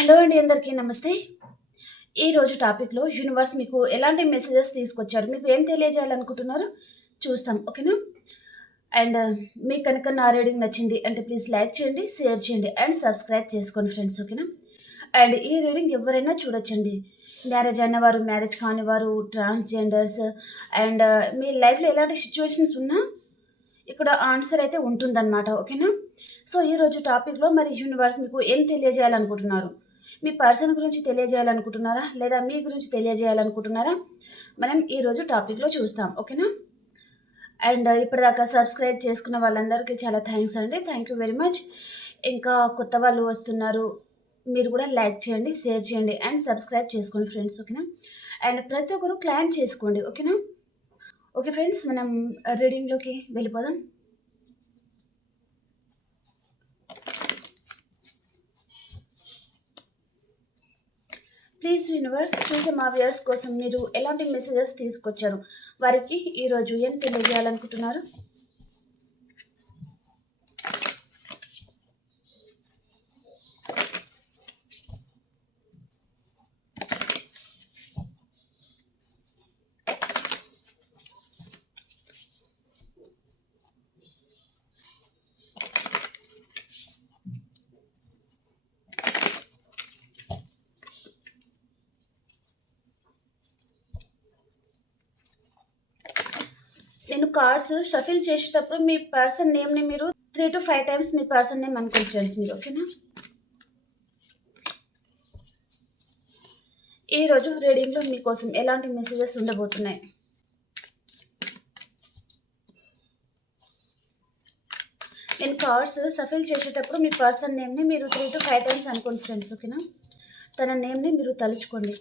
Hello అండి, అందరికీ నమస్తే. ఈరోజు టాపిక్‌లో యూనివర్స్ మీకు ఎలాంటి మెసేజెస్ తీసుకొచ్చారు? మీకు ఏం తెలియజేయాలనుకుంటున్నారో చూస్తాం. ఓకేనా? అండ్ మీకు కనుక నా రీడింగ్ నచ్చింది అంటే ప్లీజ్ లైక్ చేయండి, షేర్ చేయండి అండ్ సబ్స్క్రైబ్ చేసుకోండి ఫ్రెండ్స్. ఓకేనా? అండ్ ఈ రీడింగ్ ఎవరైనా చూడొచ్చండి. మ్యారేజ్ అయినవారు, మ్యారేజ్ కానివారు, ట్రాన్స్‌జెండర్స్ అండ్ మీ లైఫ్‌లో ఎలాంటి సిట్యుయేషన్స్ ఉన్నా ఇక్కడ ఆన్సర్ అయితే ఉంటుందన్నమాట. ఓకేనా? సో, ఈరోజు టాపిక్‌లో మరి యూనివర్స్ మీకు ఏం తెలియజేయాలనుకుంటున్నారు? మీ పర్సన్ గురించి తెలియజేయాలనుకుంటున్నారా? లేదా మీ గురించి తెలియజేయాలనుకుంటున్నారా? మనం ఈరోజు టాపిక్‌లో చూస్తాం. ఓకేనా? అండ్ ఇప్పటిదాకా సబ్స్క్రైబ్ చేసుకున్న వాళ్ళందరికీ చాలా థ్యాంక్స్ అండి. Thank you very much. ఇంకా కొత్త వాళ్ళు వస్తున్నారు. మీరు కూడా లైక్ చేయండి, షేర్ చేయండి అండ్ సబ్స్క్రైబ్ చేసుకోండి ఫ్రెండ్స్. ఓకేనా? అండ్ ప్రతి ఒక్కరు క్లైమ్ చేసుకోండి. ఓకేనా? ఓకే ఫ్రెండ్స్, మనం రీడింగ్‌లోకి వెళ్ళిపోదాం. ప్లీజ్ యూనివర్స్ చూసే మా వ్యూయర్స్ కోసం మీరు ఎలాంటి మెసేజెస్ తీసుకొచ్చారు? వారికి ఈరోజు ఏం తెలియజేయాలనుకుంటున్నారు? నేను కార్డ్స్ షఫిల్ చేసేటప్పుడు మీ పర్సన్ నేమ్ని మీరు 3 to 5 times me person name అనుకోండి ఫ్రెండ్స్ మీరు. ఓకేనా? ఈరోజు రీడింగ్లో మీకోసం ఎలాంటి మెసేజెస్ ఉండబోతున్నాయి? నేను కార్డ్స్ షఫిల్ చేసేటప్పుడు మీ పర్సన్ నేమ్ని మీరు 3 to 5 టైమ్స్ అనుకోండి ఫ్రెండ్స్. ఓకేనా? తన నేమ్ని మీరు తలుచుకోండి.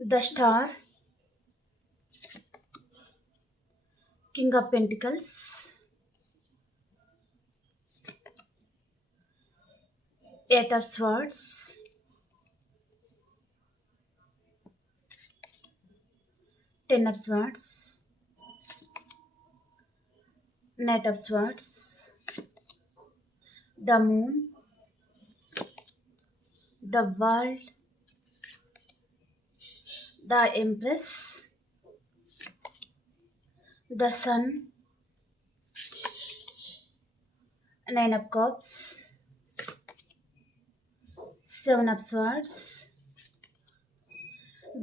The star, king of pentacles, eight of swords, ten of swords, knight of swords, the moon, the world, the Empress, the Sun, Nine of Cups, Seven of Swords,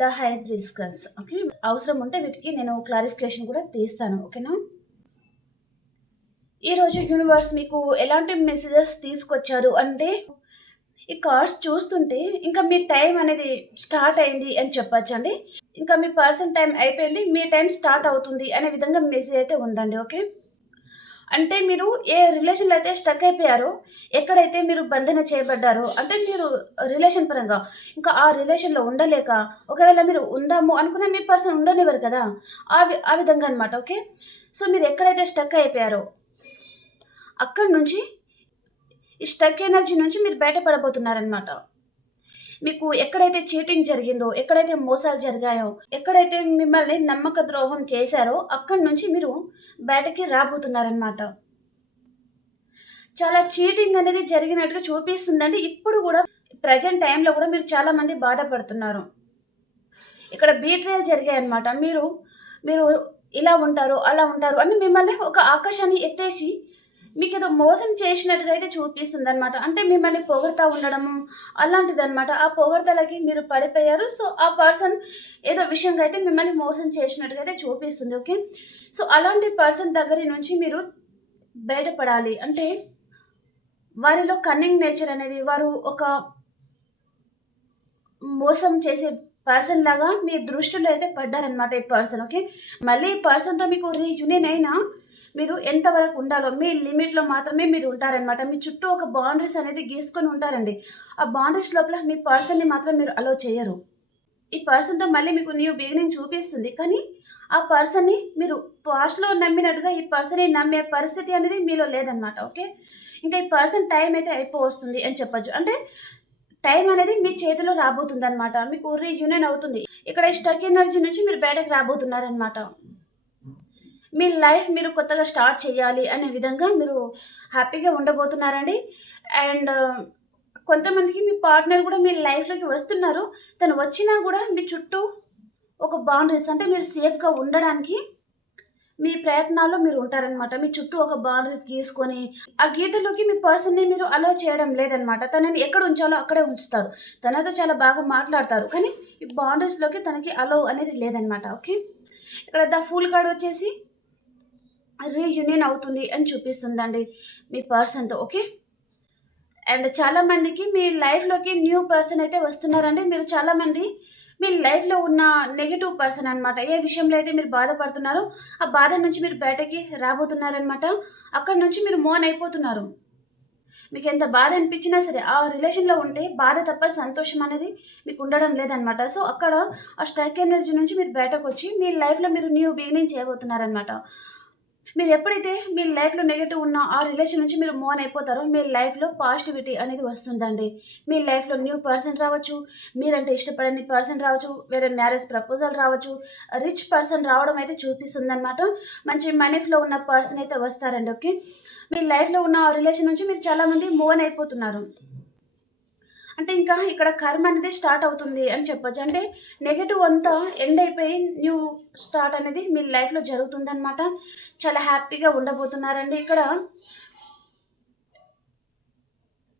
the Hibiscus. Okay, అవసరం ఉంటే వీటికి నేను clarification కూడా తీస్తాను. ఓకేనా? ఈరోజు universe మీకు ఎలాంటి మెసేజెస్ తీసుకొచ్చారు అంటే, ఈ కార్డ్స్ చూస్తుంటే ఇంకా మీ టైం అనేది స్టార్ట్ అయింది అని చెప్పచ్చండి. ఇంకా మీ పర్సన్ టైం అయిపోయింది, మీ టైం స్టార్ట్ అవుతుంది అనే విధంగా మెసేజ్ అయితే ఉందండి. ఓకే, అంటే మీరు ఏ రిలేషన్లో అయితే స్టక్ అయిపోయారో, ఎక్కడైతే మీరు బంధన చేయబడ్డారో, అంటే మీరు రిలేషన్ పరంగా ఇంకా ఆ రిలేషన్లో ఉండలేక, ఒకవేళ మీరు ఉందాము అనుకున్న మీ పర్సన్ ఉండనివ్వరు కదా, ఆ విధంగా అనమాట. ఓకే, సో మీరు ఎక్కడైతే స్టక్ అయిపోయారో అక్కడి నుంచి ఈ స్టక్ ఎనర్జీ నుంచి మీరు బయటపడబోతున్నారనమాట. మీకు ఎక్కడైతే చీటింగ్ జరిగిందో, ఎక్కడైతే మోసాలు జరిగాయో, ఎక్కడైతే మిమ్మల్ని నమ్మక ద్రోహం చేశారో అక్కడి నుంచి మీరు బయటకి రాబోతున్నారనమాట. చాలా చీటింగ్ అనేది జరిగినట్టుగా చూపిస్తుందండి. ఇప్పుడు కూడా ప్రజెంట్ టైంలో కూడా మీరు చాలా మంది బాధపడుతున్నారు. ఇక్కడ బీట్రేల్ జరిగాయన్నమాట. మీరు మీరు ఇలా ఉంటారు, అలా ఉంటారు అని మిమ్మల్ని ఒక ఆకాశాన్ని ఎత్తేసి మీకేదో మోసం చేసినట్టుగా అయితే చూపిస్తుందనమాట. అంటే మిమ్మల్ని పొగడుతా ఉండడము అలాంటిదనమాట. ఆ పొగడ్తలకి మీరు పడిపోయారు. సో, ఆ పర్సన్ ఏదో విషయంగా అయితే మిమ్మల్ని మోసం చేసినట్టుగా అయితే చూపిస్తుంది. ఓకే, సో అలాంటి పర్సన్ దగ్గర నుంచి మీరు బయటపడాలి. అంటే వారిలో కన్నింగ్ నేచర్ అనేది, వారు ఒక మోసం చేసే పర్సన్ లాగా మీ దృష్టిలో అయితే పడ్డారనమాట ఈ పర్సన్. ఓకే, మళ్ళీ ఈ పర్సన్‌తో మీకు రీయూనియన్ అయినా మీరు ఎంతవరకు ఉండాలో మీ లిమిట్‌లో మాత్రమే మీరు ఉంటారనమాట. మీ చుట్టూ ఒక బౌండరీస్ అనేది గీసుకొని ఉంటారండి. ఆ బౌండరీస్ లోపల మీ పర్సన్‌ని మాత్రం మీరు అలో చేయరు. ఈ పర్సన్‌తో మళ్ళీ మీకు న్యూ బిగినింగ్ చూపిస్తుంది. కానీ ఆ పర్సన్‌ని మీరు పాస్ట్‌లో నమ్మినట్టుగా ఈ పర్సన్‌ని నమ్మే పరిస్థితి అనేది మీలో లేదనమాట. ఓకే, ఇంకా ఈ పర్సన్ టైం అయితే అయిపోవస్తుంది అని చెప్పొచ్చు. అంటే టైం అనేది మీ చేతిలో రాబోతుందనమాట. మీకు రీయూనియన్ అవుతుంది. ఇక్కడ ఈ స్టక్ ఎనర్జీ నుంచి మీరు బయటకి రాబోతున్నారనమాట. మీ లైఫ్ మీరు కొత్తగా స్టార్ట్ చేయాలి అనే విధంగా మీరు హ్యాపీగా ఉండబోతున్నారండి. అండ్ కొంతమందికి మీ పార్ట్నర్ కూడా మీ లైఫ్‌లోకి వస్తున్నారు. తను వచ్చినా కూడా మీ చుట్టూ ఒక బౌండరీస్ అంటే మీరు సేఫ్‌గా ఉండడానికి మీ ప్రయత్నాల్లో మీరు ఉంటారనమాట. మీ చుట్టూ ఒక బౌండరీస్ గీసుకొని, ఆ గీతలోకి మీ పర్సన్‌ని మీరు అలో చేయడం లేదనమాట. తనని ఎక్కడ ఉంచాలో అక్కడే ఉంచుతారు. తనతో చాలా బాగా మాట్లాడతారు. కానీ ఈ బౌండరీస్‌లోకి తనకి అలో అనేది లేదనమాట. ఓకే. ఇక్కడ ద ఫూల్ కార్డ్ వచ్చేసి రీయూనియన్ అవుతుంది అని చూపిస్తుందండి మీ పర్సన్‌తో. ఓకే. అండ్ చాలామందికి మీ లైఫ్‌లోకి న్యూ పర్సన్ అయితే వస్తున్నారండి. మీరు చాలామంది మీ లైఫ్‌లో ఉన్న నెగెటివ్ పర్సన్ అనమాట. ఏ విషయంలో అయితే మీరు బాధపడుతున్నారో, ఆ బాధ నుంచి మీరు బయటకి రాబోతున్నారనమాట. అక్కడి నుంచి మీరు మూవ్ ఆన్ అయిపోతున్నారు. మీకెంత బాధ అనిపించినా సరే, ఆ రిలేషన్‌లో ఉంటే బాధ తప్ప సంతోషం అనేది మీకు ఉండడం లేదనమాట. సో, అక్కడ ఆ స్టక్ ఎనర్జీ నుంచి మీరు బయటకొచ్చి, మీ లైఫ్‌లో మీరు న్యూ బిగినింగ్ చేయబోతున్నారనమాట. మీరు ఎప్పుడైతే మీ లైఫ్‌లో నెగెటివ్ ఉన్న ఆ రిలేషన్ నుంచి మీరు మూవ్ ఆన్ అయిపోతారో, మీ లైఫ్‌లో పాజిటివిటీ అనేది వస్తుందండి. మీ లైఫ్‌లో న్యూ పర్సన్ రావచ్చు, మీరంటే ఇష్టపడని పర్సన్ రావచ్చు, వేరే మ్యారేజ్ ప్రపోజల్ రావచ్చు, రిచ్ పర్సన్ రావడం అయితే చూపిస్తుందనమాట. మంచి మనీ ఫ్లో ఉన్న పర్సన్ అయితే వస్తారండి. ఓకే. మీ లైఫ్‌లో ఉన్న ఆ రిలేషన్ నుంచి మీరు చాలామంది మూవ్ ఆన్ అయిపోతున్నారు. అంటే ఇంకా ఇక్కడ కర్మ అనేది స్టార్ట్ అవుతుంది అని చెప్పొచ్చు. అంటే నెగెటివ్ అంతా ఎండ్ అయిపోయి న్యూ స్టార్ట్ అనేది మీ లైఫ్‌లో జరుగుతుందనమాట. చాలా హ్యాపీగా ఉండబోతున్నారండి. ఇక్కడ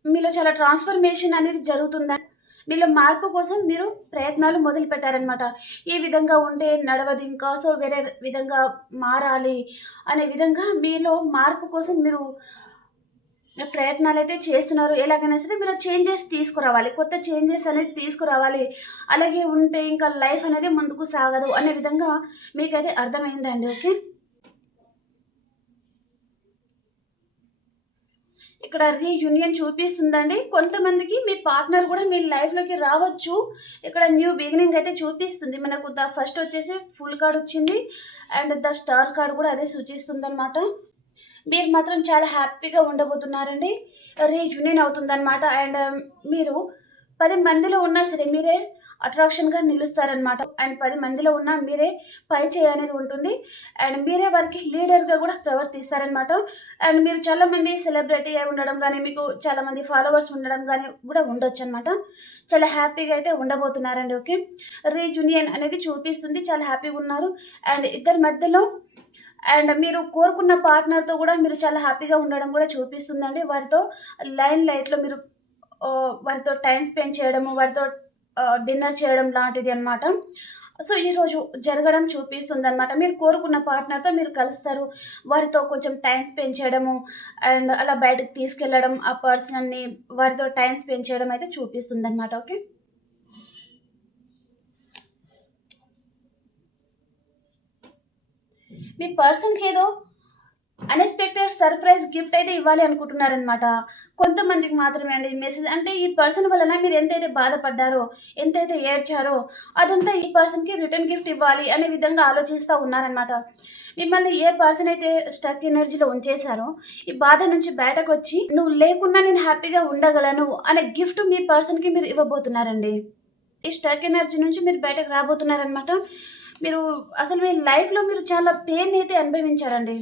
మీలో చాలా ట్రాన్స్‌ఫర్మేషన్ అనేది జరుగుతుందండి. మీలో మార్పు కోసం మీరు ప్రయత్నాలు మొదలుపెట్టారనమాట. ఈ విధంగా ఉంటే నడవదు ఇంకా. సో, వేరే విధంగా మారాలి అనే విధంగా మీలో మార్పు కోసం మీరు ప్రయత్నాలైతే చేస్తున్నారు. ఎలాగైనా సరే మీరు చేంజెస్ తీసుకురావాలి. కొత్త చేంజెస్ అనేది తీసుకురావాలి. అలాగే ఉంటే ఇంకా లైఫ్ అనేది ముందుకు సాగదు అనే విధంగా మీకైతే అర్థమైందండి. ఓకే. ఇక్కడ రీయూనియన్ చూపిస్తుందండి. కొంతమందికి మీ పార్ట్నర్ కూడా మీ లైఫ్‌లోకి రావచ్చు. ఇక్కడ న్యూ బిగినింగ్ అయితే చూపిస్తుంది. మనకు ద ఫస్ట్ వచ్చేసి ఫుల్ కార్డ్ వచ్చింది. అండ్ ద స్టార్ కార్డ్ కూడా అదే సూచిస్తుందనమాట. మీరు మాత్రం చాలా హ్యాపీగా ఉండబోతున్నారండి. రీయూనియన్ అవుతుందనమాట. అండ్ మీరు 10 మందిలో ఉన్నా సరే మీరే అట్రాక్షన్‌గా నిలుస్తారనమాట. అండ్ 10 మందిలో ఉన్నా మీరే పై చేయి అనేది ఉంటుంది. అండ్ మీరే వారికి లీడర్‌గా కూడా ప్రవర్తిస్తారనమాట. అండ్ మీరు చాలామంది సెలబ్రిటీ అయి ఉండడం గానీ, మీకు చాలామంది ఫాలోవర్స్ ఉండడం గానీ కూడా ఉండొచ్చనమాట. చాలా హ్యాపీగా అయితే ఉండబోతున్నారండి. ఓకే. రీయూనియన్ అనేది చూపిస్తుంది. చాలా హ్యాపీగా ఉన్నారు. అండ్ ఇద్దరి మధ్యలో అండ్ మీరు కోరుకున్న పార్ట్నర్‌తో గూడా మీరు చాలా హ్యాపీగా ఉండడం గూడా చూపిస్తుందండి. వారితో లైమ్ లైట్‌లో మీరు వారితో టైమ్ స్పెండ్ చేయడము, వారితో డిన్నర్ చేయడం లాంటిది అన్నమాట. సో, ఈరోజు జరగడం చూపిస్తుందన్నమాట. మీరు కోరుకున్న పార్ట్నర్‌తో మీరు కలుస్తారు. వారితో కొంచెం టైమ్ స్పెండ్ చేయడము అండ్ అలా బయటకి తీసుకెళ్లడం, ఆ పర్సన్‌ని వారితో టైమ్ స్పెండ్ చేయడం అయితే చూపిస్తుందన్నమాట. ఓకే. మీ పర్సన్‌కేదో అన్‌ఎక్స్‌పెక్టెడ్ సర్‌ప్రైజ్ గిఫ్ట్ అయితే ఇవ్వాలి అనుకుంటున్నారనమాట. కొంతమందికి మాత్రమే అండి ఈ మెసేజ్. అంటే ఈ పర్సన్ వలన మీరు ఎంతైతే బాధపడ్డారో, ఎంతైతే ఏడ్చారో, అదంతా ఈ పర్సన్‌కి రిటర్న్ గిఫ్ట్ ఇవ్వాలి అనే విధంగా ఆలోచిస్తా ఉన్నారనమాట. మిమ్మల్ని ఏ పర్సన్ అయితే స్టక్ ఎనర్జీలో ఉంచేశారో, ఈ బాధ నుంచి బయటకొచ్చి, "నువ్వు లేకున్నా నేను హ్యాపీగా ఉండగలను" అనే గిఫ్ట్ మీ పర్సన్‌కి మీరు ఇవ్వబోతున్నారండి. ఈ స్టక్ ఎనర్జీ నుంచి మీరు బయటకు రాబోతున్నారనమాట. మీరు అసలు మీ లైఫ్‌లో మీరు చాలా పెయిన్ అయితే అనుభవించారండి.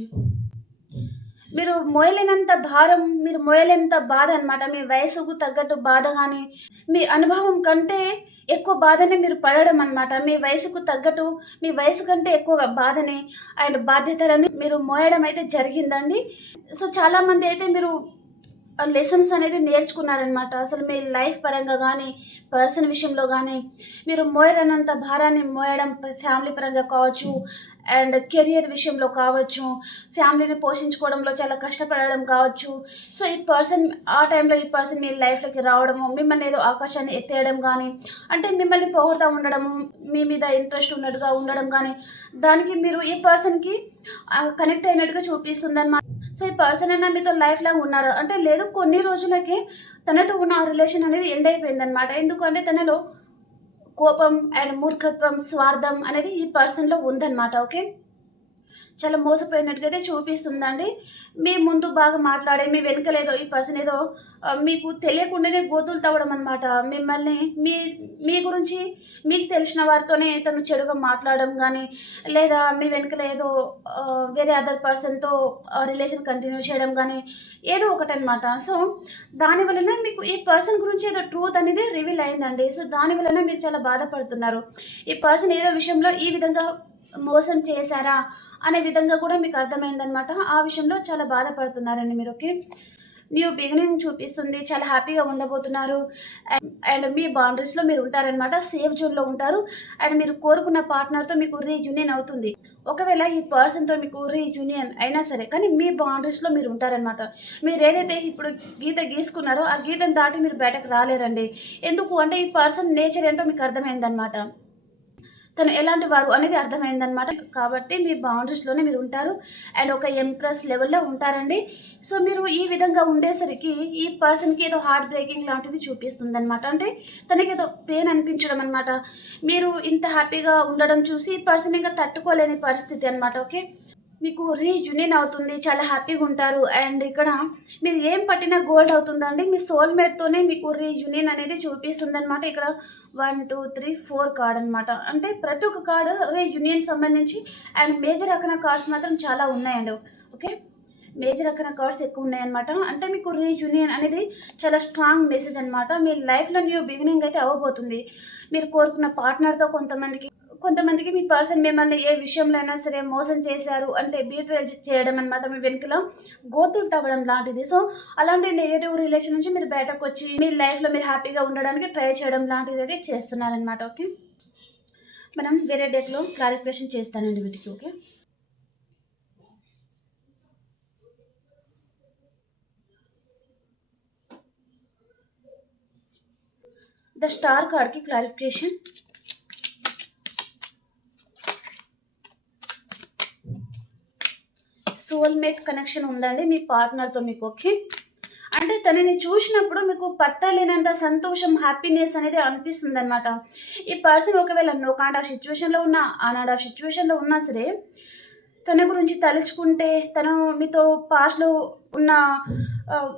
మీరు మోయలేనంత భారం, మీరు మోయలేనంత బాధ అనమాట. మీ వయసుకు తగ్గట్టు బాధ గాని, మీ అనుభవం కంటే ఎక్కువ బాధని మీరు పడడం అనమాట. మీ వయసుకు తగ్గట్టు, మీ వయసు కంటే ఎక్కువ బాధని అండ్ బాధ్యతలని మీరు మోయడం అయితే జరిగిందండి. సో, చాలామంది అయితే మీరు లెసన్స్ అనేది నేర్చుకున్నారనమాట. అసలు మీ లైఫ్ పరంగా గానీ, పర్సన్ విషయంలో గానీ, మీరు మోయలేనంత భారాన్ని మోయడం ఫ్యామిలీ పరంగా కావచ్చు, అండ్ కెరియర్ విషయంలో కావచ్చు, ఫ్యామిలీని పోషించుకోవడంలో చాలా కష్టపడడం కావచ్చు. సో, ఈ పర్సన్ ఆ టైంలో ఈ పర్సన్ మీ లైఫ్‌లోకి రావడము, మిమ్మల్ని ఏదో ఆకాశాన్ని ఎత్తేయడం గానీ, అంటే మిమ్మల్ని పొగుడుతా ఉండడము, మీ మీద ఇంట్రెస్ట్ ఉన్నట్టుగా ఉండడం గానీ, దానికి మీరు ఈ పర్సన్‌కి కనెక్ట్ అయినట్టుగా చూపిస్తుందనమాట. సో, ఈ పర్సన్ అన్నా మీతో లైఫ్ లాంగ్ ఉన్నారు. అంటే లేదు కొన్ని రోజులకే తనతో ఉన్న ఆ రిలేషన్ అనేది ఎండ్ అయిపోయిందనమాట. ఎందుకంటే తనలో కోపం అండ్ మూర్ఖత్వం, స్వార్థం అనేది ఈ పర్సన్‌లో ఉందనమాట. ఓకే. చాలా మోసపోయినట్టుగా అయితే చూపిస్తుందండి. మీ ముందు బాగా మాట్లాడే, మీ వెనకలేదో ఈ పర్సన్ ఏదో మీకు తెలియకుండానే గోతులు తవ్వడం అనమాట. మిమ్మల్ని మీ మీ గురించి మీకు తెలిసిన వారితోనే తను చెడుగా మాట్లాడడం గానీ, లేదా మీ వెనకాల ఏదో వేరే అదర్ పర్సన్‌తో రిలేషన్ కంటిన్యూ చేయడం గానీ, ఏదో ఒకటనమాట. సో, దాని వలన మీకు ఈ పర్సన్ గురించి ఏదో ట్రూత్ అనేది రివీల్ అయిందండి. సో, దాని వలన మీరు చాలా బాధపడుతున్నారు. ఈ పర్సన్ ఏదో విషయంలో ఈ విధంగా మోసం చేశారా అనే విధంగా కూడా మీకు అర్థమైందనమాట. ఆ విషయంలో చాలా బాధపడుతున్నారండి మీరు. ఓకే. న్యూ బిగినింగ్ చూపిస్తుంది. చాలా హ్యాపీగా ఉండబోతున్నారు. అండ్ మీ బౌండరీస్‌లో మీరు ఉంటారనమాట. సేఫ్ జోన్‌లో ఉంటారు. అండ్ మీరు కోరుకున్న పార్ట్నర్‌తో మీకు రీయూనియన్ అవుతుంది. ఒకవేళ ఈ పర్సన్‌తో మీకు రీయూనియన్ అయినా సరే, కానీ మీ బౌండరీస్‌లో మీరు ఉంటారనమాట. మీరేదైతే ఇప్పుడు గీత గీసుకున్నారో, ఆ గీతను దాటి మీరు బయటకు రాలేరండి. ఎందుకు అంటే ఈ పర్సన్ నేచర్ ఏంటో మీకు అర్థమైందనమాట. తను ఎలాంటి వారు అనేది అర్థమైందనమాట. కాబట్టి మీ బౌండరీస్‌లోనే మీరు ఉంటారు. అండ్ ఒక ఎంప్రెస్ లెవెల్‌లో ఉంటారండి. సో, మీరు ఈ విధంగా ఉండేసరికి ఈ పర్సన్‌కి ఏదో హార్ట్ బ్రేకింగ్ లాంటిది చూపిస్తుందనమాట. అంటే తనకేదో పెయిన్ అనిపించడం అనమాట. మీరు ఇంత హ్యాపీగా ఉండడం చూసి ఈ పర్సన్ ఇంక తట్టుకోలేని పరిస్థితి అనమాట. ఓకే. మీకు రీయూనియన్ అవుతుంది. చాలా హ్యాపీగుంటారు. అండ్ ఇక్కడ మీరు ఏం పట్టినా గోల్డ్ అవుతుందండి. మీ సోల్‌మేట్‌తోనే మీకు రీయూనియన్ అనేది చూపిస్తుందనమాట. ఇక్కడ 1, 2, 3, 4 కార్డ్ అనమాట. అంటే ప్రతి ఒక్క కార్డ్ రీయూనియన్ సంబంధించి అండ్ మేజర్ అర్కానా కార్డ్స్ మాత్రం చాలా ఉన్నాయండి. ఓకే. మేజర్ అర్కానా కార్డ్స్ ఎక్కువున్నాయన్నమాట. అంటే మీకు రీయూనియన్ అనేది చాలా స్ట్రాంగ్ మెసేజ్ అనమాట. మీ లైఫ్‌లో న్యూ బిగినింగ్ అయితే అవ్వబోతుంది. మీరు కోరుకున్న పార్ట్నర్‌తో కొంతమందికి మీ పర్సన్ మిమ్మల్ని ఏ విషయంలో అయినా సరే మోసం చేశారు అంటే బీట్రేల్ చేయడం అనమాట. మీ వెనుకల గోతులు తవ్వడం లాంటిది. సో, అలాంటి నెగెటివ్ రిలేషన్ నుంచి మీరు బయటకొచ్చి మీ లైఫ్‌లో మీరు హ్యాపీగా ఉండడానికి ట్రై చేయడం లాంటిదైతే చేస్తున్నారనమాట. ఓకే. మనం వేరే డేట్‌లో క్లారిఫికేషన్ చేస్తానండి వీటికి. ఓకే. ద స్టార్ కార్డ్‌కి క్లారిఫికేషన్. సోల్‌మేట్ కనెక్షన్ ఉందండి మీ పార్ట్నర్‌తో మీకు. ఓకే. అంటే తనని చూసినప్పుడు మీకు పట్టలేనంత సంతోషం, హ్యాపీనెస్ అనేది అనిపిస్తుందనమాట. ఈ పర్సన్ ఒకవేళ నో కాంటాక్ట్ సిట్యుయేషన్‌లో ఉన్నా, ఆన్ అండ్ ఆఫ్ సిట్యుయేషన్‌లో ఉన్నా సరే, తన గురించి తలుచుకుంటే, తను మీతో పాస్ట్‌లో ఉన్న ఆహ్,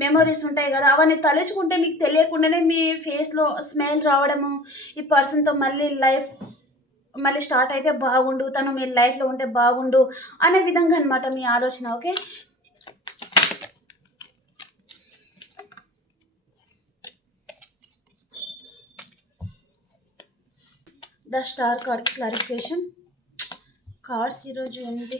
మెమోరీస్ ఉంటాయి గదా! అవన్నీ తలుచుకుంటే మీకు తెలియకుండానే మీ ఫేస్‌లో స్మైల్ రావడము, ఈ పర్సన్‌తో మళ్ళీ స్టార్ట్ అయితే బాగుండు, తను మీ లైఫ్‌లో ఉంటే బాగుండు అనే విధంగా అనమాట మీ ఆలోచన. ఓకే. ద స్టార్ కార్డ్‌కి క్లారిఫికేషన్. కార్డ్స్ ఈరోజు 8.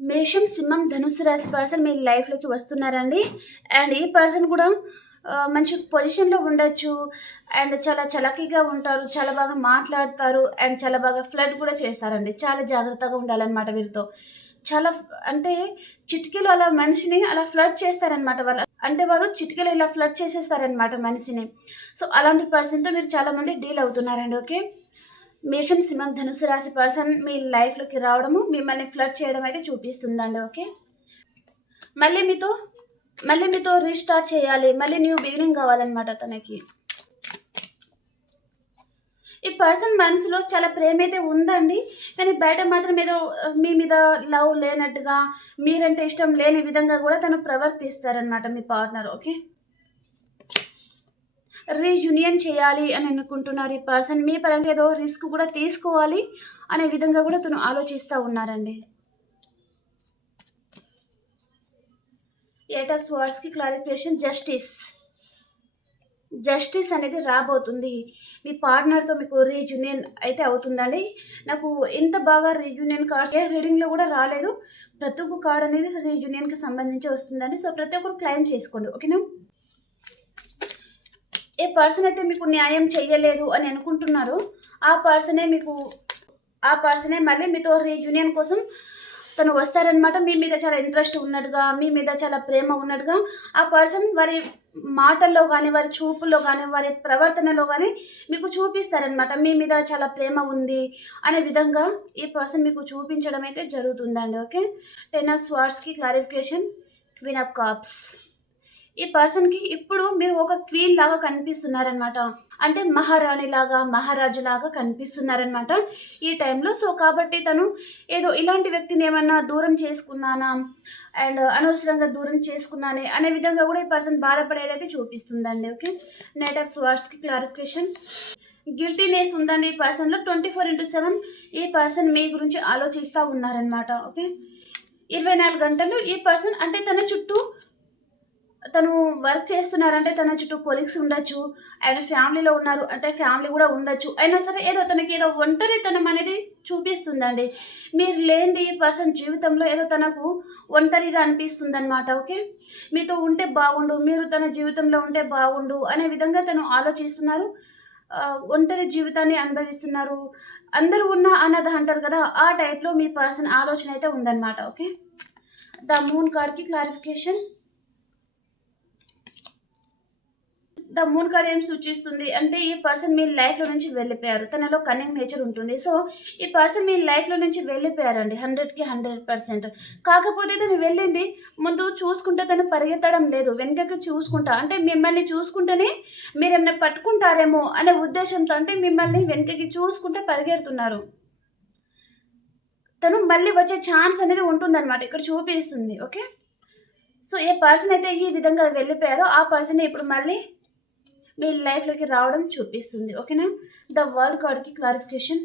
మేషం, సింహం, ధనుస్సు రాశి పర్సన్ మీ లైఫ్‌లోకి వస్తున్నారండి. అండ్ ఈ పర్సన్ కూడా మంచి పొజిషన్‌లో ఉండొచ్చు. అండ్ చాలా చలాకీగా ఉంటారు. చాలా బాగా మాట్లాడతారు. అండ్ చాలా బాగా ఫ్లర్ట్ కూడా చేస్తారండి. చాలా జాగ్రత్తగా ఉండాలన్నమాట వీరితో. చాలా అంటే చిటికెలో అలా మనిషిని అలా ఫ్లర్ట్ చేస్తారనమాట. వాళ్ళు చిటికెలో ఇలా ఫ్లర్ట్ చేసేస్తారనమాట మనిషిని. సో, అలాంటి పర్సన్‌తో మీరు చాలామంది డీల్ అవుతున్నారండి. ఓకే. మేషం, సింహం, ధనుస్సు రాశి పర్సన్ మీ లైఫ్‌లోకి రావడము, మిమ్మల్ని ఫ్లర్ట్ చేయడం అయితే చూపిస్తుందండి. ఓకే. మళ్ళీ మీతో రీస్టార్ట్ చేయాలి. మళ్ళీ న్యూ బిగినింగ్ కావాలన్నమాట తనకి. ఈ పర్సన్ మనసులో చాలా ప్రేమైతే ఉందండి. కానీ బయట మాత్రం ఏదో మీ మీద లవ్ లేనట్టుగా, మీరంటే ఇష్టం లేని విధంగా గూడా తను ప్రవర్తిస్తారనమాట మీ పార్ట్నర్. ఓకే. రీయూనియన్ చేయాలి అని అనుకుంటున్నారు ఈ పర్సన్. మీ పరంగా ఏదో రిస్క్ కూడా తీసుకోవాలి అనే విధంగా కూడా తను ఆలోచిస్తా ఉన్నారండి. 8 ఆఫ్ స్వార్డ్స్‌కి క్లారిఫికేషన్. జస్టిస్ అనేది రాబోతుంది. మీ పార్ట్నర్‌తో మీకు రీయూనియన్ అయితే అవుతుందండి. నాకు ఇంత బాగా రీయూనియన్ కార్డ్స్ ఏ రీడింగ్‌లో కూడా రాలేదు. ప్రతి ఒక్క కార్డ్ అనేది రీయూనియన్‌కి సంబంధించి వస్తుందండి. సో, ప్రతి ఒక్కరు క్లెయిమ్ చేసుకోండి. ఓకేనా? ఏ పర్సన్ అయితే మీకు న్యాయం చెయ్యలేదు అని అనుకుంటున్నారో, ఆ పర్సనే మళ్ళీ మీతో రీయూనియన్ కోసం తను వస్తారనమాట. మీ మీద చాలా ఇంట్రెస్ట్ ఉన్నట్టుగా, మీ మీద చాలా ప్రేమ ఉన్నట్టుగా ఆ పర్సన్ వారి మాటల్లో గానీ, వారి చూపుల్లో గానీ, వారి ప్రవర్తనలో గానీ మీకు చూపిస్తారనమాట. మీ మీద చాలా ప్రేమ ఉంది అనే విధంగా ఈ పర్సన్ మీకు చూపించడం అయితే జరుగుతుందండి. ఓకే. 10 ఆఫ్ స్వార్డ్స్‌కి క్లారిఫికేషన్. Queen of cups. ఈ పర్సన్కి ఇప్పుడు మీరు ఒక క్వీన్ లాగా కనిపిస్తున్నారనమాట. అంటే మహారాణి లాగా, మహారాజు లాగా కనిపిస్తున్నారనమాట ఈ టైంలో. సో కాబట్టి తను ఏదో ఇలాంటి వ్యక్తిని ఏమన్నా దూరం చేసుకున్నానా అండ్ అనవసరంగా దూరం చేసుకున్నానే అనే విధంగా కూడా ఈ పర్సన్ బాధపడేదైతే చూపిస్తుందండి. ఓకే, నైట్ ఆఫ్ స్వార్డ్స్కి క్లారిఫికేషన్. గిల్టీనెస్ ఉందండి ఈ పర్సన్లో. 24/7 ఈ పర్సన్ మీ గురించి ఆలోచిస్తూ ఉన్నారనమాట. ఓకే, 24 గంటలు ఈ పర్సన్ అంటే తన చుట్టూ తను వర్క్ చేస్తున్నారంటే తన చుట్టూ కొలీగ్స్ ఉండొచ్చు, ఆయన ఫ్యామిలీలో ఉన్నారు అంటే ఫ్యామిలీ కూడా ఉండొచ్చు. అయినా సరే ఏదో తనకి ఏదో ఒంటరితనం అనేది చూపిస్తుందండి. మీరు లేనిది ఈ పర్సన్ జీవితంలో ఏదో తనకు ఒంటరిగా అనిపిస్తుంది అనమాట. ఓకే, మీతో ఉంటే బాగుండు, మీరు తన జీవితంలో ఉంటే బాగుండు అనే విధంగా తను ఆలోచిస్తున్నారు. ఒంటరి జీవితాన్ని అనుభవిస్తున్నారు. అందరూ ఉన్న అన్నద అంటారు కదా, ఆ టైప్లో మీ పర్సన్ ఆలోచన అయితే ఉందన్నమాట. ఓకే, ద మూన్ కార్డ్కి క్లారిఫికేషన్. ద మూన్ కార్డ్ ఏం సూచిస్తుంది అంటే ఈ పర్సన్ మీ లైఫ్లో నుంచి వెళ్ళిపోయారు. తనలో కన్నింగ్ నేచర్ ఉంటుంది. సో ఈ పర్సన్ మీ లైఫ్లో నుంచి వెళ్ళిపోయారండి 100కి 100%. కాకపోతే తను వెళ్ళింది ముందు చూసుకుంటే తను పరిగెత్తడం లేదు, వెనుకకి చూసుకుంటా అంటే మిమ్మల్ని చూసుకుంటేనే మీరేమైనా పట్టుకుంటారేమో అనే ఉద్దేశంతో అంటే మిమ్మల్ని వెనుకకి చూసుకుంటే పరిగెడుతున్నారు. తను మళ్ళీ వచ్చే ఛాన్స్ అనేది ఉంటుందన్నమాట, ఇక్కడ చూపిస్తుంది. ఓకే, సో ఏ పర్సన్ అయితే ఈ విధంగా వెళ్ళిపోయారో ఆ పర్సన్ ఇప్పుడు మళ్ళీ మీ లైఫ్లోకి రావడం చూపిస్తుంది. ఓకేనా, ద వరల్డ్ కార్డ్కి క్లారిఫికేషన్.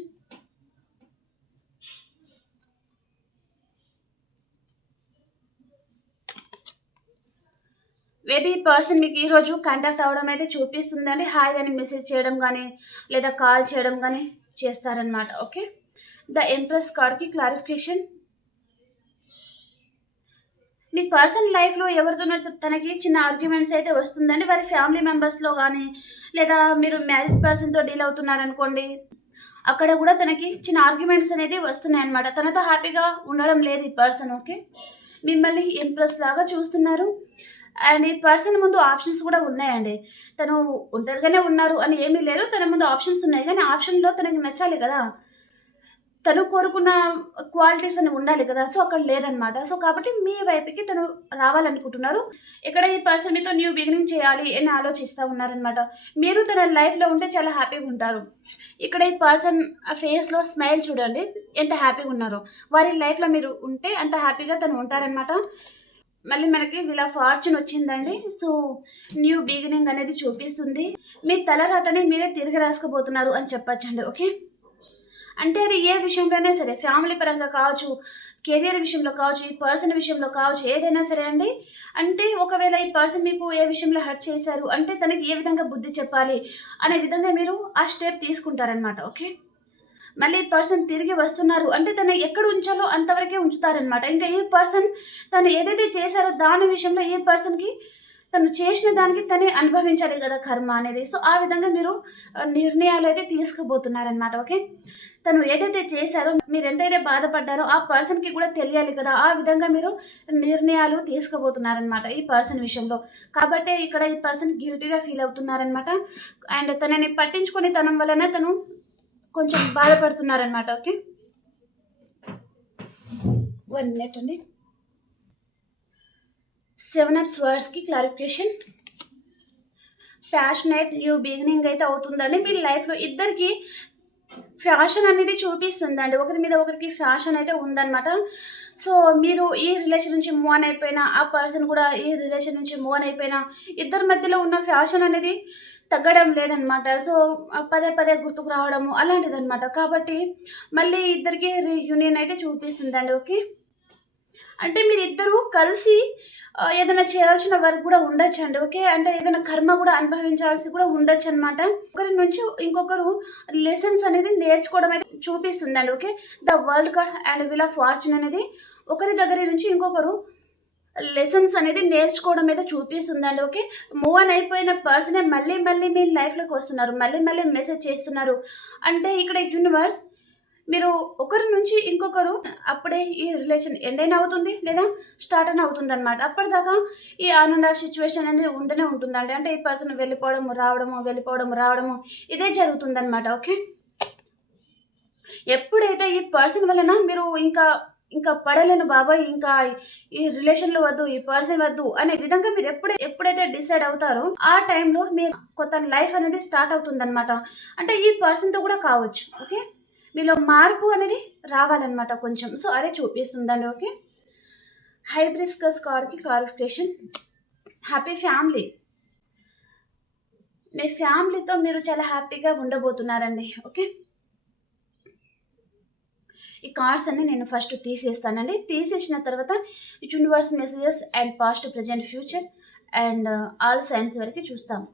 మేబీ ఈ పర్సన్ మీకు ఈరోజు కాంటాక్ట్ అవ్వడం అయితే చూపిస్తుందండి. హాయ్ అని మెసేజ్ చేయడం కానీ లేదా కాల్ చేయడం కానీ చేస్తారనమాట. ఓకే, ద ఎంప్రెస్ కార్డ్కి క్లారిఫికేషన్. మీ పర్సనల్ లైఫ్లో ఎవరితోనో తనకి చిన్న ఆర్గ్యుమెంట్స్ అయితే వస్తుందండి. వారి ఫ్యామిలీ మెంబర్స్లో కానీ లేదా మీరు మ్యారీడ్ పర్సన్తో డీల్ అవుతున్నారనుకోండి, అక్కడ కూడా తనకి చిన్న ఆర్గ్యుమెంట్స్ అనేది వస్తున్నాయి అనమాట. తనతో హ్యాపీగా ఉండడం లేదు ఈ పర్సన్. ఓకే, మిమ్మల్ని ఇంప్రెస్ లాగా చూస్తున్నారు. అండ్ ఈ పర్సన్ ముందు ఆప్షన్స్ కూడా ఉన్నాయండి. తను ఒంటరిగానే ఉన్నారు అని ఏమీ లేదు, తన ముందు ఆప్షన్స్ ఉన్నాయి. కానీ ఆప్షన్లో తనకి నచ్చాలి కదా, తను కోరుకున్న క్వాలిటీస్ అని ఉండాలి కదా. సో అక్కడ లేదనమాట. సో కాబట్టి మీ వైపుకి తను రావాలనుకుంటున్నారు. ఇక్కడ ఈ పర్సన్ మీతో న్యూ బిగినింగ్ చేయాలి అని ఆలోచిస్తూ ఉన్నారనమాట. మీరు తన లైఫ్లో ఉంటే చాలా హ్యాపీగా ఉంటారు. ఇక్కడ ఈ పర్సన్ ఫేస్లో స్మైల్ చూడండి, ఎంత హ్యాపీగా ఉన్నారో. వారి లైఫ్లో మీరు ఉంటే అంత హ్యాపీగా తను ఉంటారనమాట. మళ్ళీ మనకి వీళ్ళ ఫార్చ్యూన్ వచ్చిందండి. సో న్యూ బిగినింగ్ అనేది చూపిస్తుంది. మీ తలరాతని మీరే తిరిగి రాసుకోబోతున్నారు అని చెప్పచ్చండి. ఓకే, అంటే అది ఏ విషయంలోనే సరే, ఫ్యామిలీ పరంగా కావచ్చు, కెరియర్ విషయంలో కావచ్చు, ఈ పర్సన్ విషయంలో కావచ్చు, ఏదైనా సరే అండి. అంటే ఒకవేళ ఈ పర్సన్ మీకు ఏ విషయంలో హర్ట్ చేశారు అంటే తనకి ఏ విధంగా బుద్ధి చెప్పాలి అనే విధంగా మీరు ఆ స్టెప్ తీసుకుంటారనమాట. ఓకే, మళ్ళీ ఈ పర్సన్ తిరిగి వస్తున్నారు అంటే తను ఎక్కడ ఉంచాలో అంతవరకే ఉంచుతారనమాట. ఇంకా ఈ పర్సన్ తను ఏదైతే చేశారో దాని విషయంలో ఈ పర్సన్కి తను చేసిన దానికి తనే అనుభవించాలి కదా కర్మ అనేది. సో ఆ విధంగా మీరు నిర్ణయాలు అయితే తీసుకుపోతున్నారనమాట. ఓకే, తను ఏదైతే చేశారో మీరు ఎంతైతే బాధపడ్డారో ఆ పర్సన్కి కూడా తెలియాలి కదా, ఆ విధంగా మీరు నిర్ణయాలు తీసుకోబోతున్నారనమాట ఈ పర్సన్ విషయంలో. కాబట్టి ఇక్కడ ఈ పర్సన్ గిల్టీగా ఫీల్ అవుతున్నారనమాట. అండ్ తనని పట్టించుకునే తనం వలన తను కొంచెం బాధపడుతున్నారనమాట. ఓకే, 1 మినిట్ అండి. 7 ఆఫ్ స్వర్డ్స్కి క్లారిఫికేషన్. ప్యాషనేట్ న్యూ బిగినింగ్ అయితే అవుతుందండి మీ లైఫ్లో. ఇద్దరికి ఫ్యాషన్ అనేది చూపిస్తుందండి, ఒకరి మీద ఒకరికి ఫ్యాషన్ అయితే ఉందన్నమాట. సో మీరు ఈ రిలేషన్ నుంచి మూవ్ ఆన్ అయిపోయినా, ఆ పర్సన్ కూడా ఈ రిలేషన్ నుంచి మూవ్ ఆన్ అయిపోయినా, ఇద్దరి మధ్యలో ఉన్న ఫ్యాషన్ అనేది తగ్గడం లేదనమాట. సో పదే పదే గుర్తుకు రావడము అలాంటిది అనమాట. కాబట్టి మళ్ళీ ఇద్దరికి రీయూనియన్ అయితే చూపిస్తుందండి. ఓకే, అంటే మీరు ఇద్దరు కలిసి ఏదైనా చేయాల్సిన వర్క్ కూడా ఉండొచ్చండి. ఓకే, అంటే ఏదైనా కర్మ కూడా అనుభవించాల్సి కూడా ఉండొచ్చు అనమాట. ఒకరి నుంచి ఇంకొకరు లెసన్స్ అనేది నేర్చుకోవడం అయితే చూపిస్తుందండి. Okay, the world card and wheel of fortune అనేది ఒకరి దగ్గర నుంచి ఇంకొకరు లెసన్స్ అనేది నేర్చుకోవడం అయితే చూపిస్తుందండి. ఓకే, మూవ్ ఆన్ అయిపోయిన పర్సనే మళ్ళీ మళ్ళీ మీ లైఫ్లోకి వస్తున్నారు, మళ్ళీ మళ్ళీ మెసేజ్ చేస్తున్నారు. అంటే ఇక్కడ యూనివర్స్ మీరు ఒకరి నుంచి ఇంకొకరు అప్పుడే ఈ రిలేషన్ ఎండ్ అయినా అవుతుంది లేదా స్టార్ట్ అయినా అవుతుంది అనమాట. అప్పటిదాకా ఈ ఆన్ అండ్ ఆఫ్ సిచ్యువేషన్ అనేది ఉంటూనే ఉంటుందండి. అంటే ఈ పర్సన్ వెళ్ళిపోవడము రావడము వెళ్ళిపోవడము రావడము ఇదే జరుగుతుందన్నమాట. ఓకే, ఎప్పుడైతే ఈ పర్సన్ వలన మీరు ఇంకా ఇంకా పడలేను బాబాయ్, ఇంకా ఈ రిలేషన్‌లో వద్దు, ఈ పర్సన్ వద్దు అనే విధంగా మీరు ఎప్పుడైతే డిసైడ్ అవుతారో, ఆ టైంలో మీరు కొత్త లైఫ్ అనేది స్టార్ట్ అవుతుందనమాట. అంటే ఈ పర్సన్‌తో కూడా కావచ్చు. ఓకే. మీలో మార్పు అనేది రావాలనమాట కొంచెం. సో, అదే చూపిస్తుందండి. ఓకే. హైబ్రిస్కస్ కార్డ్‌కి క్లారిఫికేషన్. Happy family. మీ ఫ్యామిలీతో మీరు చాలా హ్యాపీగా ఉండబోతున్నారండి. ఓకే. ఈ కార్డ్స్ అన్ని నేను ఫస్ట్ తీసేస్తానండి. తీసేసిన తర్వాత universe messages and past, present, future and all science వరకు చూస్తాం.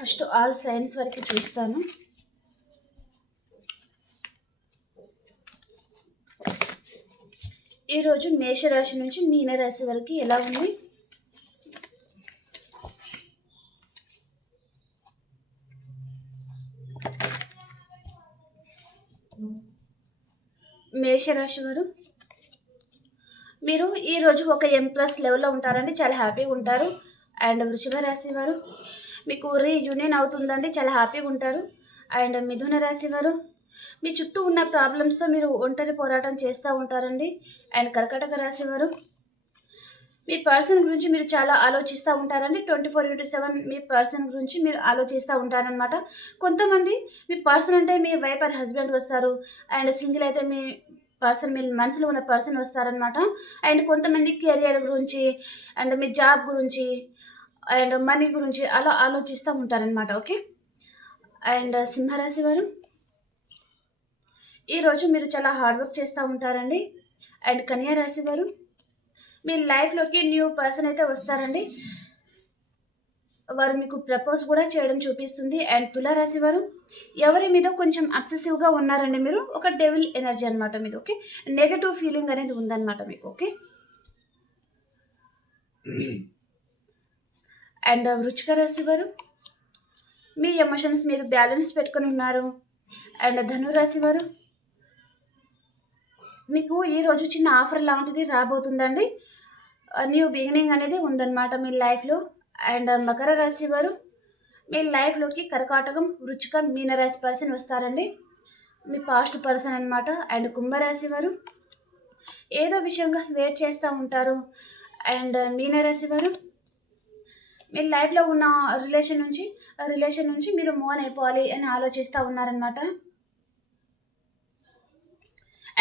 ఫస్ట్ ఆల్ సైన్స్ వరకు చూస్తాను. ఈరోజు మేషరాశి నుంచి మీనరాశి వరకు ఎలా ఉంది? మేషరాశి వారు, మీరు ఈరోజు ఒక ఎంప్లస్ లెవెల్లో ఉంటారండి, చాలా హ్యాపీగా ఉంటారు. అండ్ వృషభ రాశి వారు, మీకు రీయూనియన్ అవుతుందండి, చాలా హ్యాపీగా ఉంటారు. అండ్ మిథున రాశి వారు, మీ చుట్టూ ఉన్న ప్రాబ్లమ్స్తో మీరు ఒంటరి పోరాటం చేస్తూ ఉంటారండి. అండ్ కర్కాటక రాశి వారు, మీ పర్సన్ గురించి మీరు చాలా ఆలోచిస్తూ ఉంటారండి. 24/7 మీ పర్సన్ గురించి మీరు ఆలోచిస్తూ ఉంటారనమాట. కొంతమంది మీ పర్సన్ అంటే మీ వైఫ్ ఆర్ హస్బెండ్ వస్తారు. అండ్ సింగిల్ అయితే మీ పర్సన్, మీ మనసులో ఉన్న పర్సన్ వస్తారనమాట. అండ్ కొంతమంది కెరియర్ గురించి అండ్ మీ జాబ్ గురించి అండ్ మనీ గురించి అలా ఆలోచిస్తూ ఉంటారనమాట. ఓకే. అండ్ సింహరాశి వారు, ఈరోజు మీరు చాలా హార్డ్ వర్క్ చేస్తూ ఉంటారండి. అండ్ కన్యా రాశి వారు, మీ లైఫ్లోకి న్యూ పర్సన్ అయితే వస్తారండి, వారు మీకు ప్రపోజ్ కూడా చేయడం చూపిస్తుంది. అండ్ తులారాశి వారు, ఎవరి మీద కొంచెం అబ్సెసివ్గా ఉన్నారండి, మీరు ఒక డెవిల్ ఎనర్జీ అనమాట మీద. ఓకే. నెగటివ్ ఫీలింగ్ అనేది ఉందన్నమాట మీకు. ఓకే. అండ్ వృచ్చిక రాశి వారు, మీ ఎమోషన్స్ మీరు బ్యాలెన్స్ పెట్టుకొని ఉన్నారు. అండ్ ధనురాశి వారు, మీకు ఈరోజు చిన్న ఆఫర్ లాంటిది రాబోతుందండి, న్యూ బిగినింగ్ అనేది ఉందన్నమాట మీ లైఫ్లో. అండ్ మకర రాశి వారు, మీ లైఫ్లోకి కర్కాటకం, వృచ్చికం, మీనరాశి పర్సన్ వస్తారండి, మీ పాస్ట్ పర్సన్ అనమాట. అండ్ కుంభరాశి వారు, ఏదో విషయంగా వెయిట్ చేస్తూ ఉంటారు. అండ్ మీనరాశి వారు, మీ లైఫ్లో ఉన్న రిలేషన్ నుంచి మీరు మూవ్ ఆన్ అయిపోవాలి అని ఆలోచిస్తూ ఉన్నారనమాట.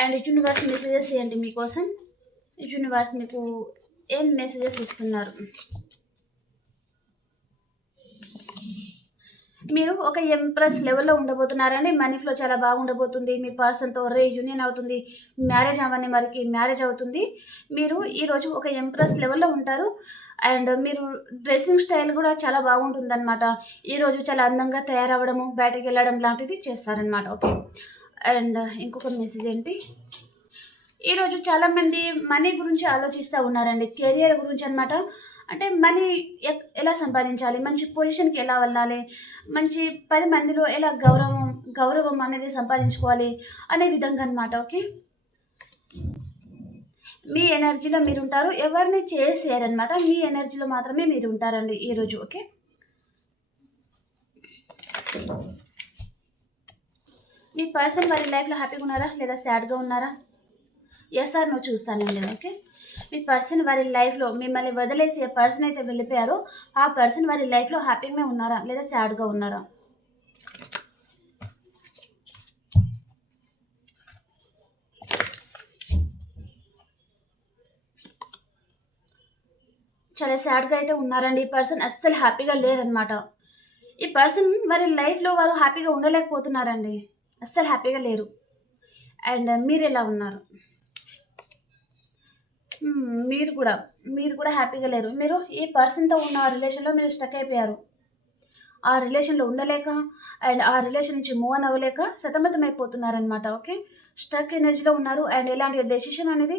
అండ్ యూనివర్స్ మెసేజెస్ ఏంటి మీకోసం? యూనివర్స్ మీకు ఏం మెసేజెస్ ఇస్తున్నారు? మీరు ఒక ఎంప్రెస్ లెవెల్లో ఉండబోతున్నారండి. మనీ ఫ్లో చాలా బాగుండబోతుంది. మీ పర్సన్తో రీయూనియన్ అవుతుంది, మ్యారేజ్ అవ్వని వారికి మ్యారేజ్ అవుతుంది. మీరు ఈరోజు ఒక ఎంప్రెస్ లెవెల్లో ఉంటారు. అండ్ మీరు డ్రెస్సింగ్ స్టైల్ కూడా చాలా బాగుంటుందన్నమాట. ఈరోజు చాలా అందంగా తయారవ్వడము, బయటకు వెళ్ళడం లాంటిది చేస్తారనమాట. ఓకే. అండ్ ఇంకొక మెసేజ్ ఏంటి? ఈరోజు చాలామంది మనీ గురించి ఆలోచిస్తూ ఉన్నారండి, కెరియర్ గురించి అనమాట. అంటే మనీ ఎలా సంపాదించాలి, మంచి పొజిషన్కి ఎలా వెళ్ళాలి, మంచి 10 మందిలో ఎలా గౌరవం అనేది సంపాదించుకోవాలి అనే విధంగా అనమాట. ఓకే. మీ ఎనర్జీలో మీరు ఉంటారు, ఎవరిని చేసేయారనమాట, మీ ఎనర్జీలో మాత్రమే మీరు ఉంటారండి ఈరోజు. ఓకే. మీ పర్సన్ వారి లైఫ్లో హ్యాపీగా ఉన్నారా లేదా సాడ్గా ఉన్నారా? ఎస్ ఆర్ నో చూస్తానండి. ఓకే. మీ పర్సన్ వారి లైఫ్లో మిమ్మల్ని వదిలేసి ఏ పర్సన్ అయితే వెళ్ళిపోయారో ఆ పర్సన్ వారి లైఫ్లో హ్యాపీగానే ఉన్నారా లేదా సాడ్గా ఉన్నారా? చాలా సాడ్గా అయితే ఉన్నారండి. ఈ పర్సన్ అస్సలు హ్యాపీగా లేరనమాట. ఈ పర్సన్ వారి లైఫ్లో వారు హ్యాపీగా ఉండలేకపోతున్నారండి, అస్సలు హ్యాపీగా లేరు. అండ్ మీరు ఎలా ఉన్నారు? మీరు కూడా హ్యాపీగా లేరు. మీరు ఈ పర్సన్తో ఉన్న రిలేషన్లో మీరు స్టక్ అయిపోయారు. ఆ రిలేషన్‌లో ఉండలేక అండ్ ఆ రిలేషన్ నుంచి మూవ్ ఆన్ అవ్వలేక సతమతమైపోతున్నారనమాట. ఓకే. స్టక్ ఎనర్జీలో ఉన్నారు అండ్ ఎలాంటి డెసిషన్ అనేది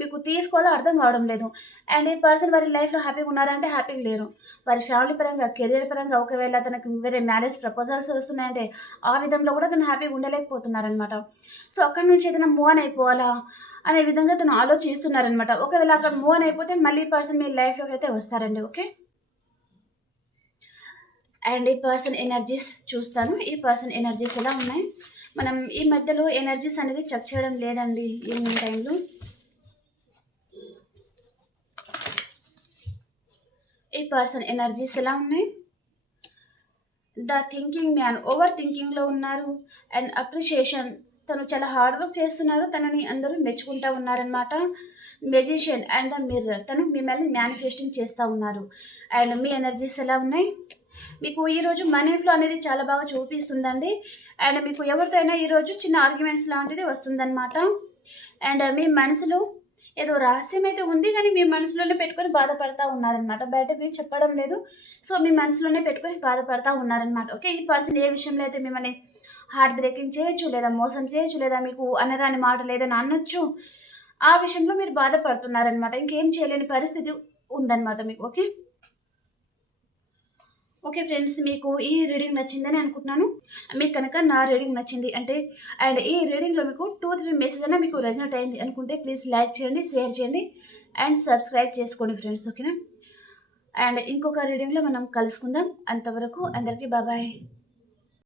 మీకు తీసుకోవాలో అర్థం కావడం లేదు. అండ్ ఈ పర్సన్ వారి లైఫ్‌లో హ్యాపీగా ఉన్నారంటే హ్యాపీగా లేరు. వారి ఫ్యామిలీ పరంగా, కెరియర్ పరంగా ఒకవేళ తనకి వేరే మ్యారేజ్ ప్రపోజల్స్ వస్తున్నాయంటే ఆ విధంలో కూడా తను హ్యాపీగా ఉండలేకపోతున్నారనమాట. సో, అక్కడి నుంచి ఏదైనా మూవ్ ఆన్ అయిపోవాలా అనే విధంగా తను ఆలోచిస్తున్నారనమాట. ఒకవేళ అక్కడ మూవ్ ఆన్ అయిపోతే మళ్ళీ ఈ పర్సన్ మీ లైఫ్‌లోకి అయితే వస్తారండి. ఓకే. అండ్ ఈ పర్సన్ ఎనర్జీస్ చూస్తాను. ఈ పర్సన్ ఎనర్జీస్ ఎలా ఉన్నాయి? మనం ఈ మధ్యలో ఎనర్జీస్ అనేది చెక్ చేయడం లేదండి ఈవినింగ్ టైంలో. ఈ పర్సన్ ఎనర్జీస్ ఎలా ఉన్నాయి? ద థింకింగ్ మ్యాన్ ఓవర్ థింకింగ్‌లో ఉన్నారు. అండ్ అప్రిషియేషన్ తను చాలా హార్డ్ వర్క్ చేస్తున్నారు. తనని అందరూ మెచ్చుకుంటా ఉన్నారనమాట. మెజిషియన్ అండ్ ద మిర్రర్ తను మిమ్మల్ని మేనిఫెస్టింగ్ చేస్తా ఉన్నారు. అండ్ మీ ఎనర్జీస్ ఎలా ఉన్నాయి? మీకు ఈరోజు మనీ ఫ్లో అనేది చాలా బాగా చూపిస్తుందండి. అండ్ మీకు ఎవరితో అయినా ఈరోజు చిన్న ఆర్గ్యుమెంట్స్ లాంటిది వస్తుందన్నమాట. అండ్ మీ మనసులో ఏదో రహస్యం అయితే ఉంది కానీ మీ మనసులోనే పెట్టుకొని బాధపడతా ఉన్నారనమాట. బయటకి చెప్పడం లేదు. సో, మీ మనసులోనే పెట్టుకొని బాధపడతా ఉన్నారనమాట. ఓకే. ఈ పర్సన్ ఏ విషయంలో అయితే మిమ్మల్ని హార్ట్ బ్రేకింగ్ చేయొచ్చు, లేదా మోసం చేయొచ్చు, లేదా మీకు అనరాని మాటలు ఏదైనా అనొచ్చు. ఆ విషయంలో మీరు బాధపడుతున్నారనమాట. ఇంకేం చేయలేని పరిస్థితి ఉందన్నమాట మీకు. ఓకే. ఓకే ఫ్రెండ్స్, మీకు ఈ రీడింగ్ నచ్చిందని అనుకుంటున్నాను. మీకు కనుక నా రీడింగ్ నచ్చింది అంటే అండ్ ఈ రీడింగ్‌లో మీకు 2, 3 మెసేజ్ అన్నా మీకు రెజొనేట్ అయింది అనుకుంటే ప్లీజ్ లైక్ చేయండి, షేర్ చేయండి అండ్ సబ్స్క్రైబ్ చేసుకోండి ఫ్రెండ్స్. ఓకేనా? అండ్ ఇంకొక రీడింగ్‌లో మనం కలుసుకుందాం. అంతవరకు అందరికీ బాయ్.